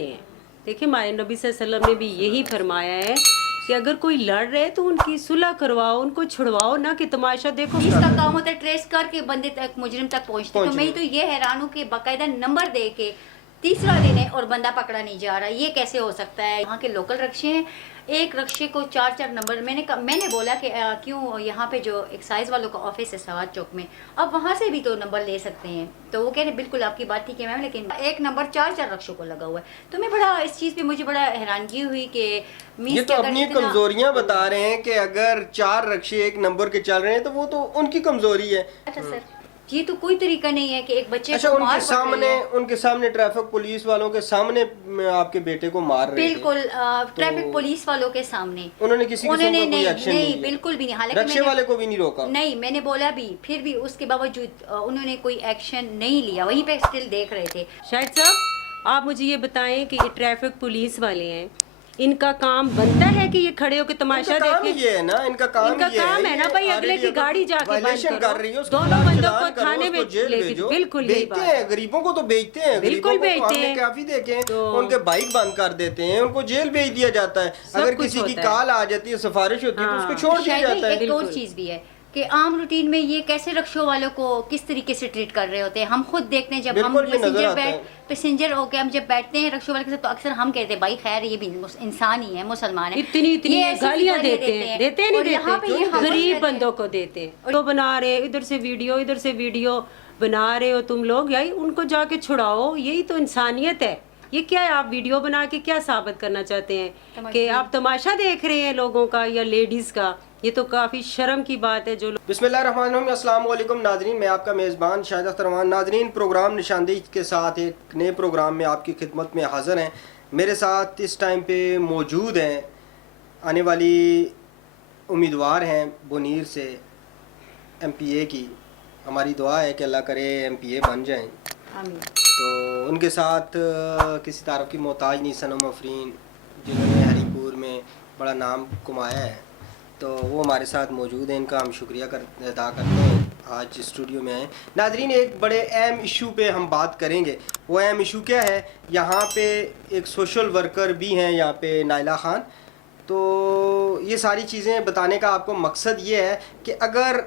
हैं। देखिए हमारे नबी सल्लल्लाहु अलैहि वसल्लम ने भी यही फरमाया है कि अगर कोई लड़ रहे तो उनकी सुलह करवाओ, उनको छुड़वाओ, ना कि तमाशा देखो। इसका काम होता है ट्रेस करके बंदे तक, मुजरिम तक पहुंचते। तो मैं तो ये हैरान हूँ कि बाकायदा नंबर दे के तीसरा दिन है और बंदा पकड़ा नहीं जा रहा, ये कैसे हो सकता है। यहाँ के लोकल रक्शे हैं, एक रक्शे को 4-4 नंबर। मैंने बोला कि क्यों यहाँ पे जो एक्साइज वालों का ऑफिस है सवाद चौक में, अब वहाँ से भी तो नंबर ले सकते हैं। तो वो कह रहे बिल्कुल आपकी बात ठीक है मैम, लेकिन एक नंबर 4-4 रक्शों को लगा हुआ है। तो मैं बड़ा इस चीज़ पे मुझे बड़ा हैरानगी हुई कि ये तो अपनी कमजोरियां बता रहे हैं कि अगर 4 रक्शे एक नंबर के चल रहे हैं तो वो तो उनकी कमजोरी है। अच्छा सर, ये तो कोई तरीका नहीं है कि एक बच्चे अच्छा, को मार पड़ रही है। उनके सामने ट्रैफिक पुलिस वालों के सामने आपके बेटे को मार रहे थे। बिल्कुल ट्रैफिक पुलिस वालों के सामने उन्होंने किसी किस्म का कोई नहीं, एक्शन नहीं लिया। बिल्कुल भी नहीं। हालांकि रक्शे वाले को भी नहीं रोका। नहीं, मैंने बोला भी, फिर भी उसके बावजूद उन्होंने कोई एक्शन नहीं लिया, वहीं पे स्टिल देख रहे थे। शाहिद साहब आप मुझे ये बताएं कि ये ट्रैफिक पुलिस वाले हैं, इनका काम बनता है कि ये खड़े होकर तमाशा देखें? ये है ना, इनका काम है ना भाई, अगले की गाड़ी जाके बंद कर रही है, करो, दोनों बंदों को थाने में ले बिल्कुल बेचते हैं, गरीबों को तो बेचते हैं, बिल्कुल बेचते हैं। काफी देखे हैं, उनके बाइक बंद कर देते हैं, उनको जेल भेज दिया जाता है। अगर किसी की कॉल आ जाती है, सिफारिश होती है तो उसको छोड़ दिया जाता है। एक और चीज भी है कि आम रूटीन में ये कैसे रक्शों वालों को किस तरीके से ट्रीट कर रहे होते हैं, हम खुद देखते हैं। जब हम पैसेंजर होके हम जब बैठते हैं रक्शों वाले के साथ, तो अक्सर हम कहते हैं भाई खैर ये भी इंसान ही है, मुसलमान है। इतनी गालियां देते हैं, गरीब बंदों को देते हैं। तो बना रहे इधर से वीडियो बना रहे हो तुम लोग, यही उनको जाके छुड़ाओ, यही तो इंसानियत है। ये क्या है, आप वीडियो बना के क्या साबित करना चाहते हैं कि आप तमाशा देख रहे हैं लोगों का या लेडीज का? ये तो काफ़ी शर्म की बात है। जो बिस्मिल्लाहिर्रहमानिर्रहीम, अस्सलाम वालेकुम नाज़रीन, मैं आपका मेज़बान शाहिद अख्तर रहमान। नाज़रीन, प्रोग्राम निशानदेही के साथ एक नए प्रोग्राम में आपकी खिदमत में हाज़िर हैं। मेरे साथ इस टाइम पे मौजूद हैं आने वाली उम्मीदवार हैं बुनीर से MPA की। हमारी दुआ है कि अल्लाह करे MPA बन जाएं। आमीन। तो उनके साथ किसी तारफ़ की मोहताज नहीं सनम अफरीन, जिन्होंने हरीपुर में बड़ा नाम कमाया है, तो वो हमारे साथ मौजूद हैं। इनका हम शुक्रिया अदा करते हैं, आज स्टूडियो में आए। नाज़रीन, एक बड़े अहम इशू पे हम बात करेंगे। वो अहम इशू क्या है, यहाँ पे एक सोशल वर्कर भी हैं यहाँ पे नाइला ख़ान। तो ये सारी चीज़ें बताने का आपको मकसद ये है कि अगर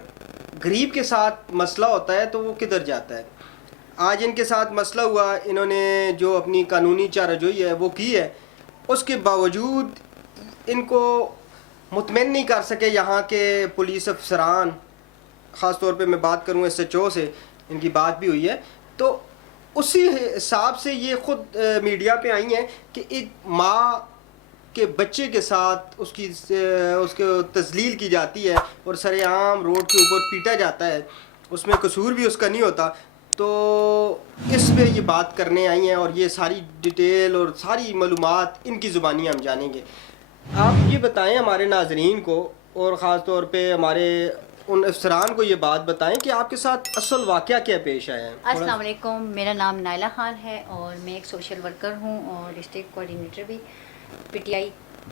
गरीब के साथ मसला होता है तो वो किधर जाता है। आज इनके साथ मसला हुआ, इन्होंने जो अपनी कानूनी चाराजोई है वो की है, उसके बावजूद इनको मुतमईन नहीं कर सके यहाँ के पुलिस अफसरान। ख़ास तौर पे मैं बात करूँ SHO से, इनकी बात भी हुई है। तो उसी हिसाब से ये ख़ुद मीडिया पे आई हैं कि एक माँ के बच्चे के साथ उसके तजलील की जाती है और सरेआम रोड के ऊपर पीटा जाता है, उसमें कसूर भी उसका नहीं होता। तो इस पे ये बात करने आई हैं और ये सारी डिटेल और सारी मालूमात इनकी ज़ुबानी हम जानेंगे। आप ये बताएं हमारे नाजरीन को और ख़ास तौर पे हमारे उन अफसरान को ये बात बताएं कि आपके साथ असल वाक़या क्या पेश आया है। अस्सलाम वालेकुम, मेरा नाम नाइला ख़ान है और मैं एक सोशल वर्कर हूँ और डिस्ट्रिक्ट कोऑर्डिनेटर भी PTI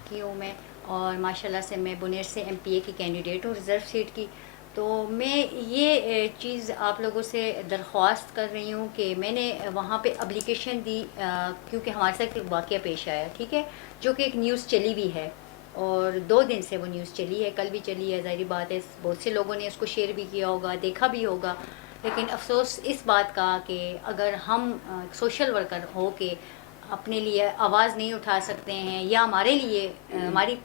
की हूँ मैं। और माशाल्लाह से मैं बुनेर से MPA की कैंडिडेट हूँ, रिज़र्व सीट की। तो मैं ये चीज़ आप लोगों से दरख्वास्त कर रही हूँ कि मैंने वहाँ पे एप्लीकेशन दी, क्योंकि हमारे साथ एक वाक़या पेश आया, ठीक है, जो कि एक न्यूज़ चली भी है और 2 दिन से वो न्यूज़ चली है, कल भी चली है। ज़ाहिर बात है बहुत से लोगों ने उसको शेयर भी किया होगा, देखा भी होगा। लेकिन अफसोस इस बात का कि अगर हम सोशल वर्कर हो के अपने लिए आवाज़ नहीं उठा सकते हैं, या हमारे लिए हमारी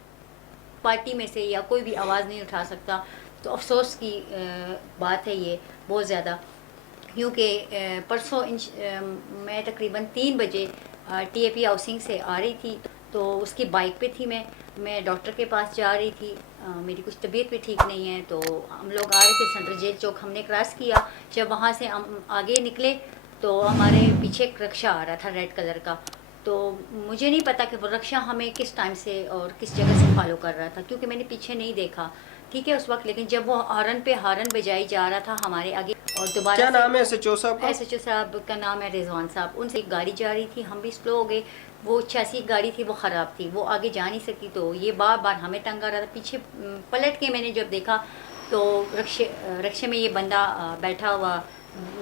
पार्टी में से या कोई भी आवाज़ नहीं उठा सकता, तो अफसोस की बात है ये बहुत ज़्यादा। क्योंकि परसों मैं तकरीबन 3 बजे TAP हाउसिंग से आ रही थी, तो उसकी बाइक पे थी मैं डॉक्टर के पास जा रही थी। मेरी कुछ तबीयत भी ठीक नहीं है, तो हम लोग आ रहे थे सेंट्रल जेल चौक, हमने क्रॉस किया। जब वहाँ से हम आगे निकले तो हमारे पीछे एक रक्शा आ रहा था रेड कलर का। तो मुझे नहीं पता कि वो रक्शा हमें किस टाइम से और किस जगह से फॉलो कर रहा था, क्योंकि मैंने पीछे नहीं देखा, ठीक है, उस वक्त। लेकिन जब वो हॉर्न बजाई जा रहा था हमारे आगे, और दोबारा क्या नाम है SHO साहब का? SHO साहब का नाम है रिजवान साहब। उनसे एक गाड़ी जा रही थी, हम भी स्लो हो गए। वो 86 गाड़ी थी, वो ख़राब थी, वो आगे जा नहीं सकती, तो ये बार बार हमें तंग कर रहा था। पीछे पलट के मैंने जब देखा तो रक्शे में ये बंदा बैठा हुआ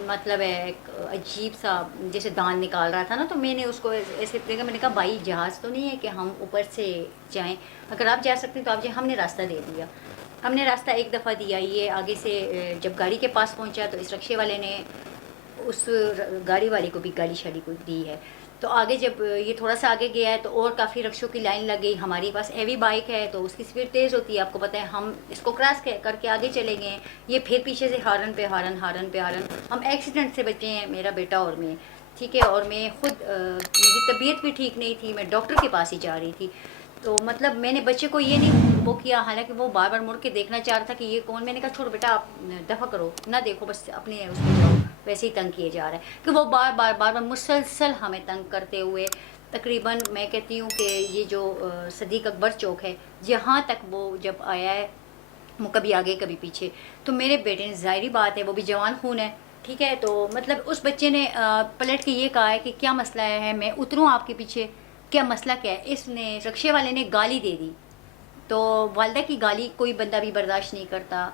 मतलब है एक अजीब सा जैसे दांत निकाल रहा था ना, तो मैंने उसको ऐसे देखा, मैंने कहा भाई जहाज़ तो नहीं है कि हम ऊपर से जाएं, अगर आप जा सकते हैं तो आप जाएं। हमने रास्ता दे दिया, हमने रास्ता एक दफ़ा दिया, ये आगे से जब गाड़ी के पास पहुंचा तो इस रिक्शे वाले ने उस गाड़ी वाले को भी गाली शाली को दी है। तो आगे जब ये थोड़ा सा आगे गया है तो और काफ़ी रिक्शों की लाइन लग गई। हमारे पास हैवी बाइक है तो उसकी स्पीड तेज़ होती है, आपको पता है। हम इसको क्रॉस करके आगे चले गए, ये फिर पीछे से हारन पे हारन, हारन पे हारन। हम एक्सीडेंट से बचे हैं, मेरा बेटा और मैं, ठीक है। और मैं खुद मेरी तबीयत भी ठीक नहीं थी, मैं डॉक्टर के पास ही जा रही थी। तो मतलब मैंने बच्चे को ये नहीं वो किया, हालांकि वो बार बार मुड़ के देखना चाह रहा था कि ये कौन। मैंने कहा छोड़ बेटा, आप दफ़ा करो ना, देखो बस अपने उसको जाओ, वैसे ही तंग किए जा रहा है कि वो बार बार मुसलसल हमें तंग करते हुए तकरीबन मैं कहती हूँ कि ये जो सदीक अकबर चौक है, जहाँ तक वो जब आया है, वो कभी आगे कभी पीछे। तो मेरे बेटे ने, ज़ाहिरी बात है वो भी जवान खून है, ठीक है। तो मतलब उस बच्चे ने पलट के ये कहा है कि क्या मसला है, मैं उतरूँ आपके पीछे, क्या मसला क्या है। इसने रिक्शे वाले ने गाली दे दी। तो वालिदा की गाली कोई बंदा भी बर्दाश्त नहीं करता,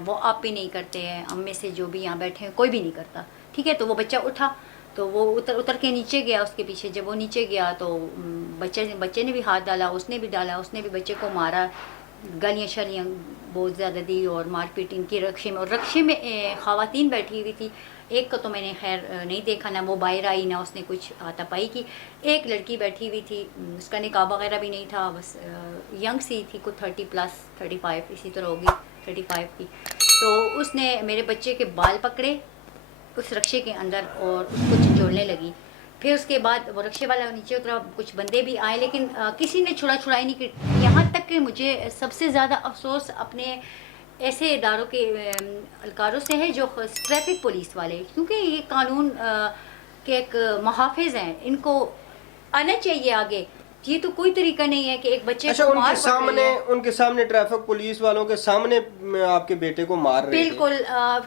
वो आप भी नहीं करते हैं, हम में से जो भी यहाँ बैठे हैं कोई भी नहीं करता, ठीक है। तो वो बच्चा उठा तो वो उतर के नीचे गया उसके पीछे। जब वो नीचे गया तो बच्चे ने भी हाथ डाला, उसने भी डाला, उसने भी बच्चे को मारा, गालियाँ शालियाँ बहुत ज़्यादा दी और मारपीट इनकी रिक्शे में। और रिक्शे में ख़वातीन बैठी हुई थी, एक को तो मैंने खैर नहीं देखा, ना वो बाहर आई ना उसने कुछ हाथापाई की। एक लड़की बैठी हुई थी, उसका निकाब वगैरह भी नहीं था, बस यंग सी थी, कुछ 30+ 35 इसी तरह होगी, 35 की। तो उसने मेरे बच्चे के बाल पकड़े उस रिक्शे के अंदर और उसको झंझोड़ने लगी। फिर उसके बाद वो रिक्शे वाला नीचे उतरा, कुछ बंदे भी आए, लेकिन किसी ने छुड़ाई नहीं की। यहाँ तक कि मुझे सबसे ज़्यादा अफसोस अपने ऐसे इदारों के अलकारों से है जो ट्रैफिक पुलिस वाले, क्योंकि ये कानून के एक मुहाफिज हैं, इनको आना चाहिए आगे। ये तो कोई तरीका नहीं है कि एक बच्चे को मार उनके सामने ट्रैफिक पुलिस वालों के सामने आपके बेटे को मार रहे थे। बिल्कुल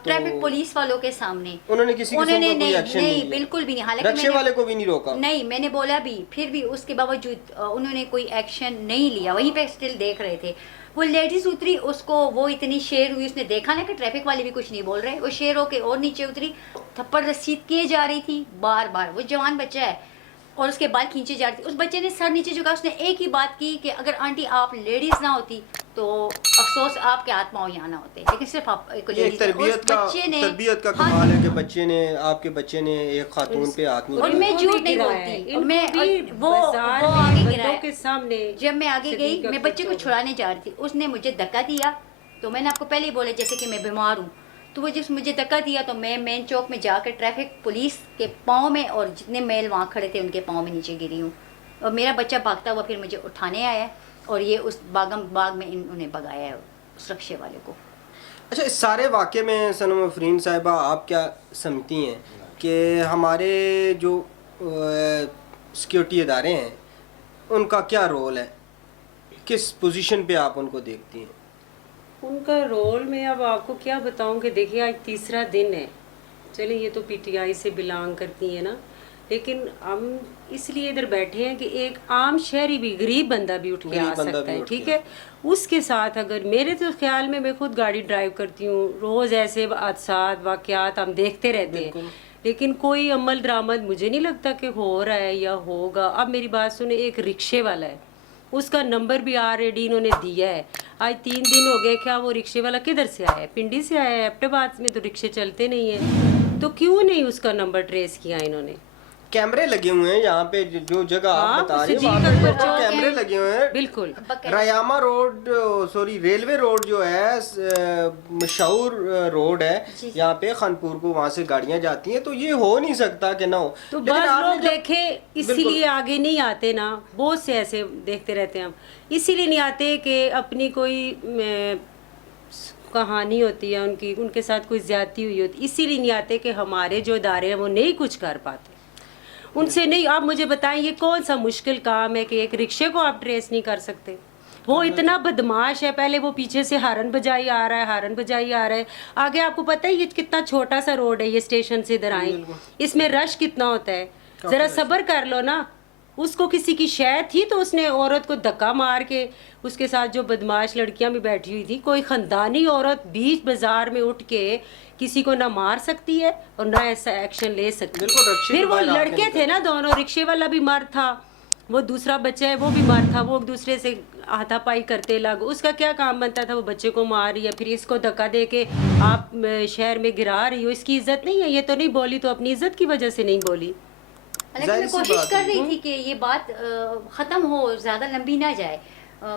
ट्रैफिक पुलिस वालों के सामने उन्होंने किसी किस्म का कोई एक्शन नहीं लिया, बिल्कुल भी नहीं। हालांकि रिक्शे वाले को भी नहीं रोका, नहीं मैंने बोला भी, फिर भी उसके बावजूद उन्होंने कोई एक्शन नहीं लिया, वहीं पे स्टिल देख रहे थे। वो लेडीज उतरी, उसको वो इतनी शेर हुई, उसने देखा ना कि ट्रैफिक वाले भी कुछ नहीं बोल रहे, वो शेर होके और नीचे उतरी, थप्पड़ रसीद किए जा रही थी बार बार। वो जवान बच्चा है और उसके बाल खींचे जा रहे थे। उस बच्चे ने सर नीचे झुका, उसने एक ही बात की कि अगर आंटी आप लेडीज ना होती तो अफसोस आपके हाथ पाँव यहाँ ना होते, लेकिन सिर्फ आप एक लेडीज। तरबियत का कमाल है कि बच्चे ने, आपके बच्चे ने एक खातून पे हाथ नहीं। और मैं झूठ नहीं बोलती, मैं वो आगे गिरा के सामने। जब मैं आगे गई, मैं बच्चे को छुड़ाने जा रही थी, उसने मुझे धक्का दिया। तो मैंने आपको पहले ही बोला जैसे कि मैं बीमार हूँ, तो वो जिस मुझे धक्का दिया तो मैं मेन चौक में जाकर ट्रैफिक पुलिस के पाँव में और जितने मेल वहाँ खड़े थे उनके पाँव में नीचे गिरी हूँ। और मेरा बच्चा भागता हुआ फिर मुझे उठाने आया और ये उस बाग में उन्हें भगाया है उस रिक्शे वाले को। अच्छा, इस सारे वाक़े में सनम अफरीन साहिबा आप क्या समझती हैं कि हमारे जो सिक्योरिटी इदारे हैं उनका क्या रोल है, किस पोजीशन पे आप उनको देखती हैं? उनका रोल में अब आपको क्या बताऊं कि देखिए आज तीसरा दिन है, चलिए ये तो पीटीआई से बिलोंग करती है ना, लेकिन हम इसलिए इधर बैठे हैं कि एक आम शहरी भी, गरीब बंदा भी उठ के आ सकता है, ठीक है। उसके साथ अगर मेरे तो ख्याल में, मैं खुद गाड़ी ड्राइव करती हूँ, रोज़ ऐसे हादसात वाक़यात हम देखते रहते हैं, लेकिन कोई अमल दरामद मुझे नहीं लगता कि हो रहा है या होगा। अब मेरी बात सुने, एक रिक्शे वाला है, उसका नंबर भी ऑलरेडी इन्होंने दिया है। आज 3 दिन हो गए, क्या वो रिक्शे वाला किधर से आया है? पिंडी से आया है, एबटाबाद में तो रिक्शे चलते नहीं है, तो क्यों नहीं उसका नंबर ट्रेस किया इन्होंने? कैमरे लगे हुए हैं यहाँ पे, जो जगह आप बता रहे हैं वहाँ पे कैमरे लगे हुए हैं। बिल्कुल। रयामा रोड, सॉरी रेलवे रोड जो है, मशहूर रोड है यहाँ पे खानपुर को, वहाँ से गाड़ियाँ जाती हैं, तो ये हो नहीं सकता कि ना हो। तो बस लोग देखे इसीलिए आगे नहीं आते ना, बहुत से ऐसे देखते रहते हैं हम, इसीलिए नहीं आते कि अपनी कोई कहानी होती है उनकी, उनके साथ कोई ज्यादती हुई होती, इसीलिए नहीं आते कि हमारे जो इदारे हैं वो नहीं कुछ कर पाते उनसे। नहीं, आप मुझे बताएं ये कौन सा मुश्किल काम है कि एक रिक्शे को आप ट्रेस नहीं कर सकते? वो इतना बदमाश है, पहले वो पीछे से हारन बजाई आ रहा है, हारन बजाई आ रहा है, आगे आपको पता है ये कितना छोटा सा रोड है, ये स्टेशन से इधर आए, इसमें रश कितना होता है, जरा सब्र कर लो ना। اس کو کسی کی شے تھی تو اس نے عورت کو دھکا مار کے, اس کے ساتھ جو بدماش لڑکیاں بھی بیٹھی ہوئی تھی, کوئی خاندانی عورت بیچ بازار میں اٹھ کے کسی کو نہ مار سکتی ہے اور نہ ایسا ایکشن لے سکتی ہے. پھر وہ لڑکے تھے نا دونوں, رکشے والا بھی مار تھا, وہ دوسرا بچہ ہے وہ بھی مار تھا, وہ ایک دوسرے سے ہاتھا پائی کرتے لگ, اس کا کیا کام بنتا تھا, وہ بچے کو مار رہی ہے, پھر اس کو دھکا دے کے آپ شہر میں گرا رہی ہو, اس کی عزت نہیں ہے, یہ تو نہیں بولی تو اپنی عزت کی وجہ سے نہیں بولی. لیکن میں کوشش کر رہی تھی کہ یہ بات ختم ہو, زیادہ لمبی نہ جائے.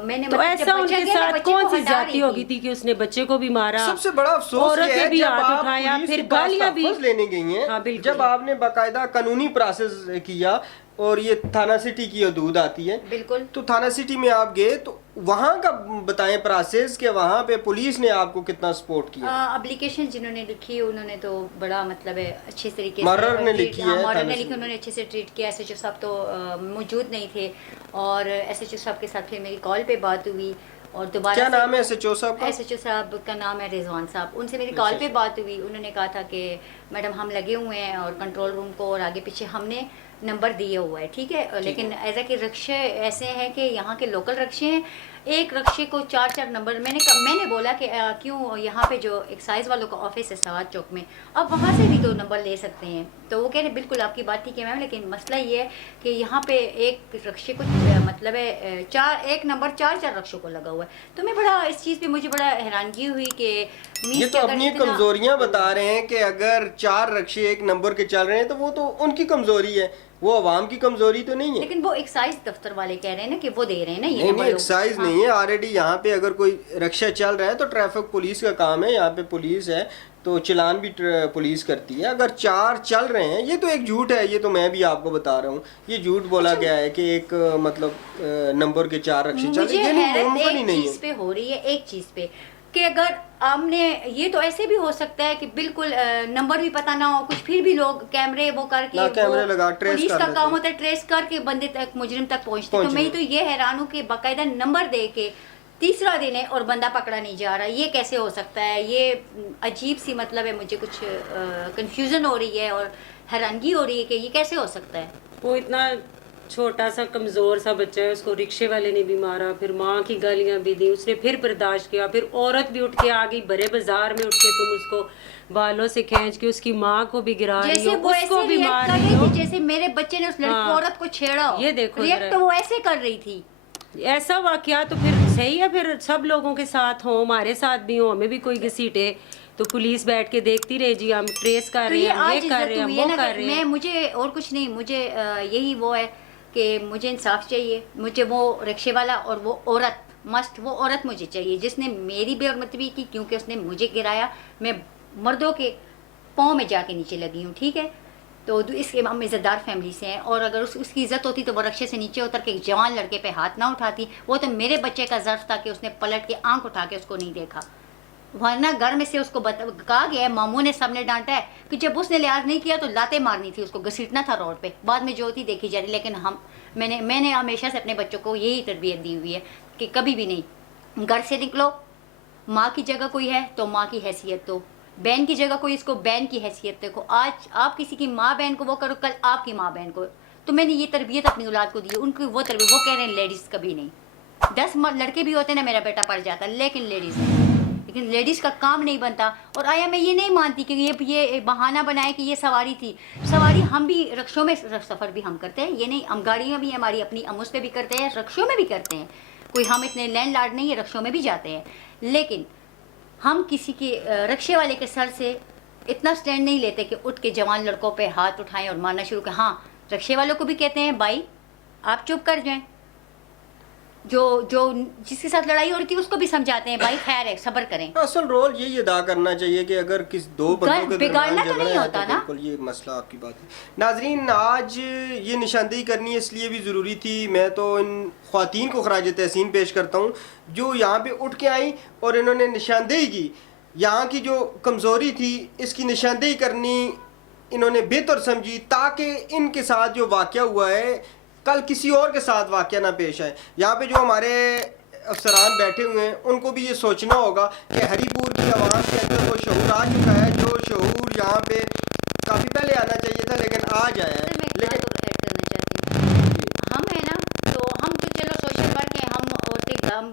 میں نے تو ایسا ان کے ساتھ کون سی زیادتی ہوگی تھی کہ اس نے بچے کو بھی مارا, سب سے بڑا افسوس یہ ہے بھی ہاتھ اٹھایا, پھر گالیاں بھی لینے گئی ہیں. جب آپ نے باقاعدہ قانونی پروسیس کیا اور یہ تھانہ سٹی کی حدود آتی ہے, بالکل, تو تھانہ سٹی میں آپ گئے تو وہاں کا بتائیں پروسیس کہ وہاں پہ پولیس نے آپ کو کتنا سپورٹ کیا. اپلیکیشن جنہوں نے لکھی انہوں نے تو بڑا مطلب ہے اچھے طریقے سے, مرر نے لکھی ہے, مرر نے لکھی, انہوں نے اچھے سے ٹریٹ کیا. ایس ایچ او صاحب تو موجود نہیں تھے, اور ایس ایچ او صاحب کے ساتھ پھر میری کال پہ بات ہوئی, اور دوبارہ کیا نام ہے ایس ایچ او صاحب کا؟ ایس ایچ او صاحب کا نام ہے رضوان صاحب. ان سے میری کال پہ بات ہوئی, انہوں نے کہا تھا کہ میڈم ہم لگے ہوئے ہیں اور کنٹرول روم کو اور آگے پیچھے ہم نے نمبر دیے ہوا ہے, ٹھیک ہے, لیکن ایسا کہ رکشے ایسے ہیں کہ یہاں کے لوکل رکشے ہیں, ایک رکشے کو 4 نمبر. میں نے بولا کہ کیوں یہاں پہ جو ایکسائز والوں کا آفس ہے سوات چوک میں, اب وہاں سے بھی 2 نمبر لے سکتے ہیں. تو وہ کہہ رہے بالکل آپ کی بات ٹھیک ہے میم, لیکن مسئلہ یہ ہے کہ یہاں پہ ایک رکشے کو مطلب ہے ایک نمبر 4 رکشوں کو لگا ہوا ہے. تو میں بڑا اس چیز پہ مجھے بڑا حیرانگی ہوئی کہ یہ تو اپنی کمزوریاں بتا رہے ہیں کہ اگر 4 رکشے ایک نمبر کے چل رہے ہیں تو وہ تو ان کی کمزوری ہے, وہ عوام کی کمزوری تو نہیں ہے. لیکن وہ ایکسائز دفتر والے کہہ رہے ہیں نا کہ وہ دے رہے ہیں نا, یہ نہیں ایکسائز نہیں ہے, آلریڈی یہاں پہ اگر کوئی رکشہ چل رہا ہے تو ٹریفک پولیس کا کام ہے, یہاں پہ پولیس ہے تو چلان بھی پولیس کرتی ہے. اگر 4 چل رہے ہیں, یہ تو ایک جھوٹ ہے, یہ تو میں بھی آپ کو بتا رہا ہوں, یہ جھوٹ بولا گیا ہے کہ ایک مطلب نمبر کے 4 رکشے چل رہے ہیں. مجھے حیرت ایک چیز پہ ہو رہی ہے, ایک چیز پہ کہ اگر ہم نے, یہ تو ایسے بھی ہو سکتا ہے کہ بالکل نمبر بھی پتہ نہ ہو کچھ, پھر بھی لوگ کیمرے وہ کر کے, پولیس کا کام ہوتا ہے ٹریس کر کے بندے تک, مجرم تک پہنچتے. تو میں تو یہ حیران ہوں کہ باقاعدہ نمبر دے کے تیسرا دن ہے اور بندہ پکڑا نہیں جا رہا, یہ کیسے ہو سکتا ہے؟ یہ عجیب سی مطلب ہے, مجھے کچھ کنفیوژن ہو رہی ہے اور حیرانگی ہو رہی ہے کہ یہ کیسے ہو سکتا ہے. وہ اتنا چھوٹا سا کمزور سا بچہ ہے, اس کو رکشے والے نے بھی مارا, پھر ماں کی گالیاں بھی دی, اس نے پھر برداشت کیا, پھر عورت بھی اٹھ کے آ گئی, بڑے بازار میں اٹھ کے تم اس کو بالوں سے کھینچ کے اس کی ماں کو بھی گرا رہی ہو, اس کو بھی مار رہی ہو, جیسے میرے بچے نے اس لڑکی عورت کو چھیڑا ہو. یہ دیکھو ریئیکٹ وہ ایسے کر رہی تھی. ایسا واقعہ تو پھر صحیح ہے, پھر سب لوگوں کے ساتھ ہوں, ہمارے ساتھ بھی ہوں, ہمیں بھی کوئی گھسیٹے تو پولیس بیٹھ کے دیکھتی رہے, جی ہم ٹریس کر رہے ہیں, یہ کر رہے ہیں, وہ کر رہے ہیں. مجھے اور کچھ نہیں, مجھے یہی وہ ہے کہ مجھے انصاف چاہیے. مجھے وہ رکشے والا اور وہ عورت مسٹ, وہ عورت مجھے چاہیے جس نے میری بے حرمتی کی, کیونکہ اس نے مجھے گرایا, میں مردوں کے پاؤں میں جا کے نیچے لگی ہوں, ٹھیک ہے. تو اس کے ہم عزت دار فیملی سے ہیں, اور اگر اس کی عزت ہوتی تو وہ رکشے سے نیچے اتر کے ایک جوان لڑکے پہ ہاتھ نہ اٹھاتی. وہ تو میرے بچے کا ظرف تھا کہ اس نے پلٹ کے آنکھ اٹھا کے اس کو نہیں دیکھا, ورنہ گھر میں سے اس کو کہا گیا ہے, ماموں نے سب نے ڈانٹا ہے کہ جب اس نے لحاظ نہیں کیا تو لاتے مارنی تھی, اس کو گھسیٹنا تھا روڈ پہ, بعد میں جو ہوتی دیکھی جا رہی. لیکن میں نے ہمیشہ سے اپنے بچوں کو یہی تربیت دی ہوئی ہے کہ کبھی بھی نہیں, گھر سے نکلو, ماں کی جگہ کوئی ہے تو ماں کی حیثیت دو, بہن کی جگہ کوئی اس کو بہن کی حیثیت دیکھو. آج آپ کسی کی ماں بہن کو وہ کرو, کل آپ کی ماں بہن کو. تو میں نے یہ تربیت اپنی اولاد کو دی, ان کی وہ تربیت. وہ کہہ رہے ہیں لیڈیز کبھی نہیں, 10 لڑکے بھی ہوتے نا, میرا بیٹا پڑھ جاتا, لیکن لیڈیز نہیں, لیکن لیڈیز کا کام نہیں بنتا. اور آیا میں یہ نہیں مانتی کہ یہ بہانہ بنائے کہ یہ سواری تھی. سواری ہم بھی رکشوں میں سفر بھی ہم کرتے ہیں, یہ نہیں, ہم گاڑیاں بھی ہماری اپنی ہم اس پہ بھی کرتے ہیں, رکشوں میں بھی کرتے ہیں. کوئی ہم اتنے لینڈ لارڈ نہیں ہے, رکشوں میں بھی جاتے ہیں. لیکن ہم کسی کے رکشے والے کے سر سے اتنا سٹینڈ نہیں لیتے کہ اٹھ کے جوان لڑکوں پہ ہاتھ اٹھائیں اور مارنا شروع کریں. ہاں, رکشے والوں کو بھی کہتے ہیں بھائی آپ چپ کر جائیں, جو جس کے ساتھ لڑائی ہو رہی تھی اس کو بھی سمجھاتے ہیں بھائی خیر ہے, صبر کریں. اصل رول یہی ادا کرنا چاہیے کہ اگر کس دو بندوں کے درمیان جھگڑا ہے تو بالکل یہ مسئلہ آپ کی بات ہے. ناظرین, آج یہ نشاندہی کرنی اس لیے بھی ضروری تھی. میں تو ان خواتین کو خراج تحسین پیش کرتا ہوں جو یہاں پہ اٹھ کے آئیں اور انہوں نے نشاندہی کی. یہاں کی جو کمزوری تھی اس کی نشاندہی کرنی انہوں نے بہتر سمجھی, تاکہ ان کے ساتھ جو واقعہ ہوا ہے کل کسی اور کے ساتھ واقعہ نہ پیش آئے. یہاں پہ جو ہمارے افسران بیٹھے ہوئے ہیں ان کو بھی یہ سوچنا ہوگا کہ ہری پور کی عوام کے اندر وہ شعور آ چکا ہے, جو شعور یہاں پہ کافی پہلے آنا چاہیے تھا لیکن آج آیا ہے. لیکن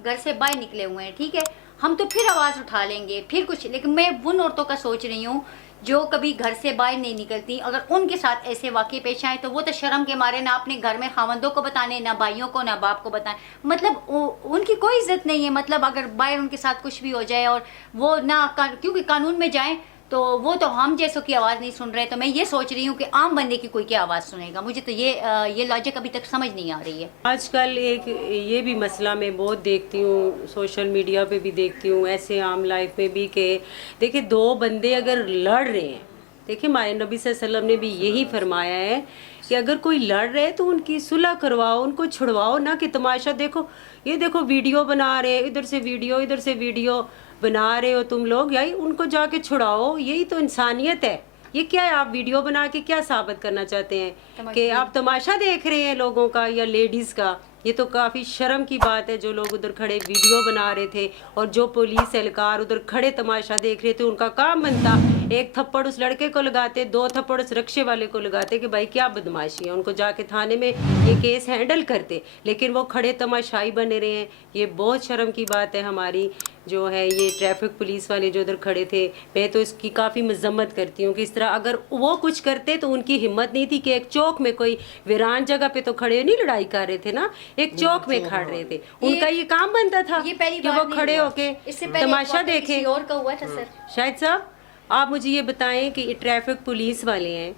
घर से बाहर निकले हुए हैं, ठीक है, हम तो फिर आवाज़ उठा लेंगे फिर कुछ, लेकिन मैं उन औरतों का सोच रही हूँ जो कभी घर से बाहर नहीं निकलती, अगर उनके साथ ऐसे वाक़ये पेश आए तो वो तो शर्म के मारे ना अपने घर में खावंदों को बताने, ना भाइयों को, ना बाप को बताएं, मतलब उनकी कोई इज्जत नहीं है। मतलब अगर बाहर उनके साथ कुछ भी हो जाए और वो ना क्योंकि कानून में जाएं तो वो तो हम जैसों की आवाज़ नहीं सुन रहे, तो मैं ये सोच रही हूँ कि आम बंदे की कोई क्या आवाज़ सुनेगा। मुझे तो ये लॉजिक अभी तक समझ नहीं आ रही है। आजकल एक ये भी मसला मैं बहुत देखती हूँ, सोशल मीडिया पे भी देखती हूँ, ऐसे आम लाइफ में भी, कि देखिए दो बंदे अगर लड़ रहे हैं, देखिए हमारे नबी सल्लल्लाहु अलैहि वसल्लम ने भी यही फरमाया है कि अगर कोई लड़ रहे हैं तो उनकी सुलह करवाओ, उनको छुड़वाओ, ना कि तमाशा देखो, ये देखो वीडियो बना रहे, इधर से वीडियो बना रहे हो तुम लोग, यही उनको जाके छुड़ाओ, यही तो इंसानियत है। ये क्या है, आप वीडियो बना के क्या साबित करना चाहते हैं कि आप तमाशा देख रहे हैं लोगों का या लेडीज़ का? ये तो काफ़ी शर्म की बात है जो लोग उधर खड़े वीडियो बना रहे थे और जो पुलिस एहलकार उधर खड़े तमाशा देख रहे थे, उनका काम बनता एक थप्पड़ उस लड़के को लगाते, दो थप्पड़ उस रिक्शे वाले को लगाते कि भाई क्या बदमाशी है, उनको जाके थाने में ये केस हैंडल करते, लेकिन वो खड़े तमाशाई बने रहे हैं। ये बहुत शर्म की बात है हमारी जो है ये ट्रैफिक पुलिस वाले जो उधर खड़े थे। मैं तो इसकी काफ़ी मजम्मत करती हूँ कि इस तरह अगर वो कुछ करते तो उनकी हिम्मत नहीं थी कि एक चौक में, कोई वीरान जगह पे तो खड़े नहीं लड़ाई कर रहे थे ना, एक चौक में खड़ रहे थे, उनका ये काम बनता था कि वो खड़े होके तमाशा देखें। और का हुआ था सर। शाहिद साहब आप मुझे ये बताएं कि ये ट्रैफिक पुलिस वाले हैं,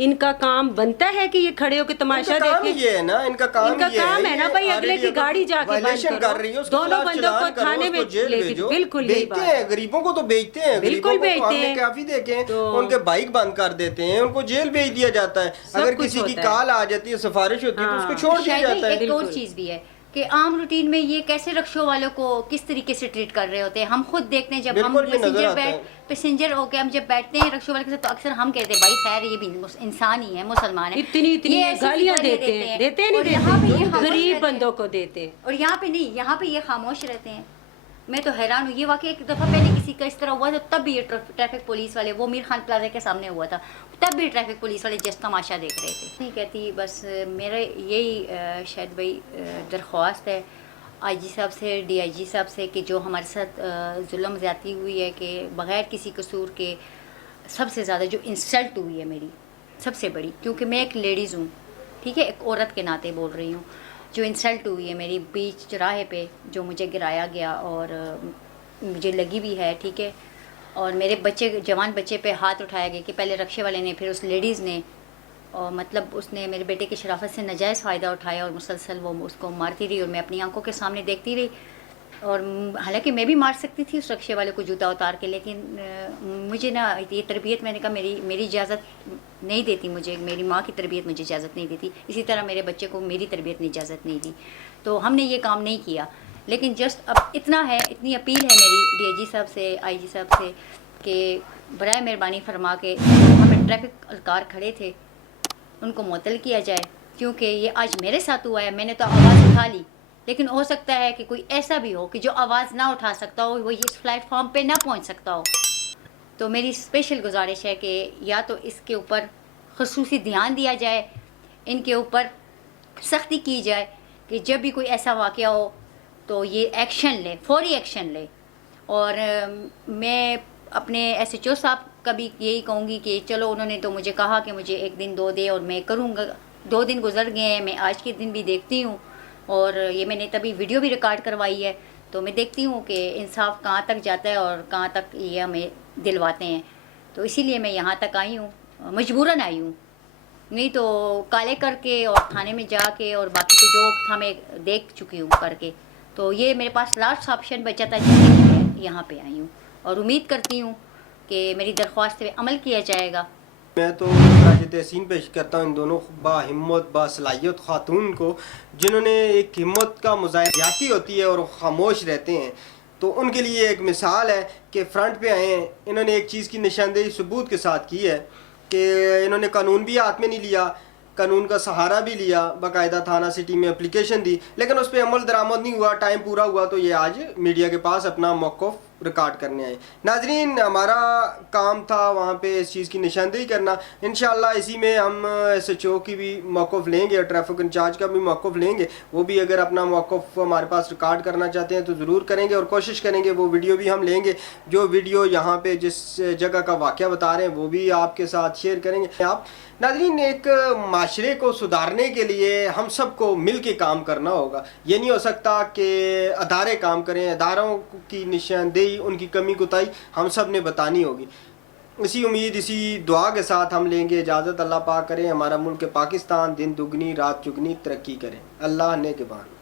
इनका काम बनता है कि ये खड़े होकर तमाशा देखें? ये है ना, इनका काम है ना भाई, अगले की गाड़ी जाके बंद करो, दोनों बंदों को थाने में बिल्कुल बेचते हैं, गरीबों को तो बेचते हैं, बिल्कुल बेचते हैं, काफी देखे हैं, उनके बाइक बंद कर देते हैं, उनको जेल भेज दिया जाता है, अगर किसी की कॉल आ जाती है, सिफारिश होती है तो उसको छोड़ दिया जाता है। एक और चीज़ भी है कि आम रूटीन में ये कैसे रिक्शों वालों को किस तरीके से ट्रीट कर रहे होते हैं, हम खुद देखते हैं जब हम पैसेंजर होके हम जब बैठते हैं रिक्शों वाले के साथ, तो अक्सर हम कहते हैं भाई खैर ये भी इंसान ही है, मुसलमान है, इतनी गालियां देते हैं, गरीब बंदों को देते, और यहाँ पे नहीं, यहाँ पे ये खामोश रहते हैं। मैं तो हैरान हूँ। ये वाकई एक दफ़ा पहले किसी का इस तरह हुआ था, तब भी ये ट्रैफिक पुलिस वाले, वो मीर खान प्लाजा के सामने हुआ था, तब भी ट्रैफिक पुलिस वाले जस्ट तमाशा देख रहे थे। नहीं कहती, बस मेरा यही शायद भाई दरख्वास्त है आईजी साहब से, डीआईजी साहब से, कि जो हमारे साथ जुल्म ज़्यादती हुई है, कि बग़ैर किसी कसूर के सबसे ज़्यादा जो इंसल्ट हुई है मेरी सबसे बड़ी, क्योंकि मैं एक लेडीज़ हूँ, ठीक है, एक औरत के नाते बोल रही हूँ, जो इंसल्ट हुई है मेरी बीच चौराहे पे, जो मुझे गिराया गया और मुझे लगी भी है, ठीक है, और मेरे बच्चे, जवान बच्चे पे हाथ उठाया गया कि पहले रक्शे वाले ने, फिर उस लेडीज़ ने, और मतलब उसने मेरे बेटे की शराफत से नाजायज़ फ़ायदा उठाया और मुसलसल वो उसको मारती रही और मैं अपनी आंखों के सामने देखती रही। और हालांकि मैं भी मार सकती थी उस रक्शे वाले को जूता उतार के, लेकिन मुझे ना ये तरबियत, मैंने कहा मेरी इजाज़त नहीं देती, मुझे मेरी माँ की तरबियत मुझे इजाज़त नहीं देती, इसी तरह मेरे बच्चे को मेरी तरबियत ने इजाज़त नहीं दी, तो हमने ये काम नहीं किया। लेकिन जस्ट अब इतना है, इतनी अपील है मेरी डीआईजी साहब से, आईजी साहब से, कि बराए मेहरबानी फरमा के वहाँ पर ट्रैफिक अलकार खड़े थे उनको मुअत्तल किया जाए, क्योंकि ये आज मेरे साथ हुआ है, मैंने तो आवाज़ उठा ली, लेकिन हो सकता है कि कोई ऐसा भी हो कि जो आवाज़ ना उठा सकता हो, वो इस प्लेटफॉर्म पे ना पहुंच सकता हो। तो मेरी स्पेशल गुजारिश है कि या तो इसके ऊपर ख़ुसूसी ध्यान दिया जाए, इनके ऊपर सख्ती की जाए कि जब भी कोई ऐसा वाक़या हो तो ये एक्शन ले, फौरी एक्शन ले। और मैं अपने SHO साहब का भी यही कहूँगी कि चलो उन्होंने तो मुझे कहा कि मुझे 1 दिन 2 दे और मैं करूँगा, 2 दिन गुजर गए हैं, मैं आज के दिन भी देखती हूँ, और ये मैंने तभी वीडियो भी रिकॉर्ड करवाई है, तो मैं देखती हूँ कि इंसाफ कहाँ तक जाता है और कहाँ तक ये हमें दिलवाते हैं। तो इसीलिए मैं यहाँ तक आई हूँ, मजबूरन आई हूँ, नहीं तो काले करके और थाने में जाके और बाकी तो जो था मैं देख चुकी हूँ करके, तो ये मेरे पास लास्ट ऑप्शन बचा था जिसके लिए यहाँ पे आई हूँ, और उम्मीद करती हूँ कि मेरी दरख्वास्त पे अमल किया जाएगा। मैं तो राज तहसीन पेश करता हूँ इन दोनों बाहिम्मत बासलाहियत खातून को, जिन्होंने एक हिम्मत का मुजाहिराती होती है और खामोश रहते हैं, तो उनके लिए एक मिसाल है कि फ्रंट पे आए हैं। इन्होंने एक चीज़ की निशानदेही सबूत के साथ की है कि इन्होंने कानून भी हाथ में नहीं लिया, कानून का सहारा भी लिया, बाकायदा थाना सिटी में एप्लीकेशन दी, लेकिन उस पर अमल दरामद नहीं हुआ, टाइम पूरा हुआ तो ये आज मीडिया के पास अपना मौक़िफ़ ریکارڈ کرنے آئے. ناظرین ہمارا کام تھا وہاں پہ اس چیز کی نشاندہی کرنا. انشاءاللہ اسی میں ہم ایس ایچ او کی بھی موقف لیں گے اور ٹریفک انچارج کا بھی موقف لیں گے. وہ بھی اگر اپنا موقف ہمارے پاس ریکارڈ کرنا چاہتے ہیں تو ضرور کریں گے اور کوشش کریں گے وہ ویڈیو بھی ہم لیں گے. جو ویڈیو یہاں پہ جس جگہ کا واقعہ بتا رہے ہیں وہ بھی آپ کے ساتھ شیئر کریں گے. آپ ناظرین ایک معاشرے کو سدھارنے کے لیے ہم سب کو مل کے کام کرنا ہوگا. یہ نہیں ہو سکتا کہ ادارے کام کریں, اداروں کی نشاندہی ان کی کمی کوتاہی ہم سب نے بتانی ہوگی. اسی امید اسی دعا کے ساتھ ہم لیں گے اجازت. اللہ پاک کریں ہمارا ملک پاکستان دن دگنی رات چگنی ترقی کریں. اللہ نے کے بان.